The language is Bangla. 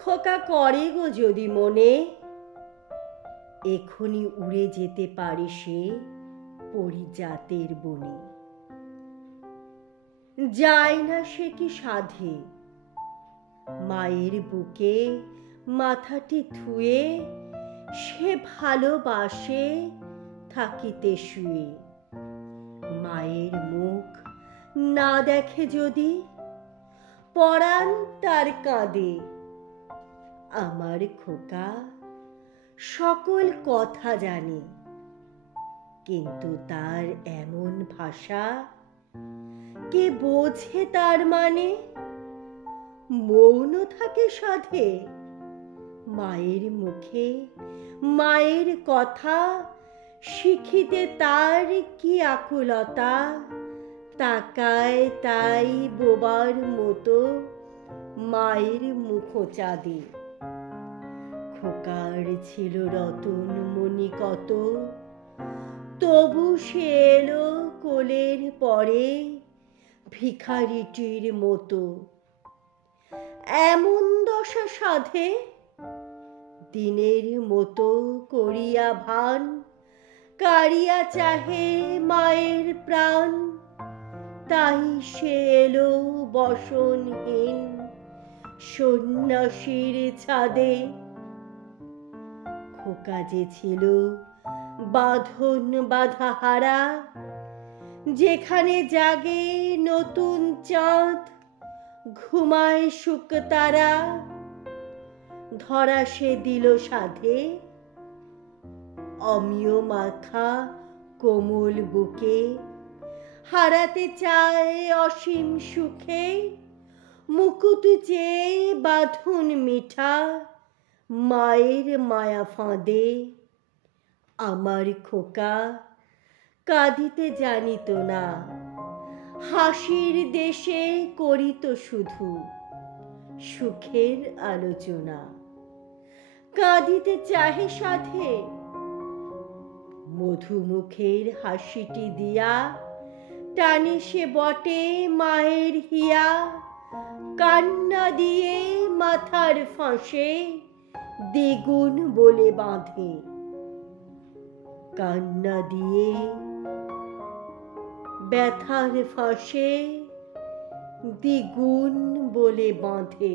খোকা করে গো যদি মনে, এখনি উড়ে যেতে পারে সে পরিজাতের বনে। যায় না সে কি সাধে, মায়ের বুকে মাথাটি থুয়ে সে ভালোবাসে থাকিতে শুয়ে। মায়ের মুখ না দেখে যদি পরাণ তার কাঁদে। আমার খোকা সকল কথা জানে, কিন্তু তার এমন ভাষা কে বোঝে তার মানে। মৌন থাকে সাধে, মায়ের মুখে মায়ের কথা শিখিতে তার কি আকুলতা। তাকায় তাই বোবার মতো মায়ের মুখ চাঁদে। খোকার ছিল রতন মণি কত, তবু সে এলো কোলের পরে ভিখারিটির মতো। এমন দশা সাধে, দিনের মতো করিয়া ভান কাড়িয়া চাহে মায়ের প্রাণ। তাই সে এলো বসনহীন সন্ন্যাসীর ছাদে। খোকা যে ছিল বাঁধন বাঁধা হারা, যেখানে জাগে নতুন চাঁদ ঘুমায় শুকতারা। ধরা সে দিল সাধে, অমিয় মাথা কোমল বুকে। হারাতে চায় অসীম সুখে, মুকুট চেয়ে বাঁধন মিঠা মায়ের মায়া ফাঁদে। আমার খোকা কাঁদিতে জানিত না, হাসির দেশে করিত শুধু সুখের আলোচনা। কাঁদিতে চাহে সাধে, মধুমুখের হাসিটি দিয়া টানে সে বটে মায়ের হিয়া। কান্না দিয়ে মাথার ফাঁসে দ্বিগুণ বলে বাঁধে। কান্না দিয়ে ব্যথার ফাঁসে দ্বিগুণ বলে বাঁধে।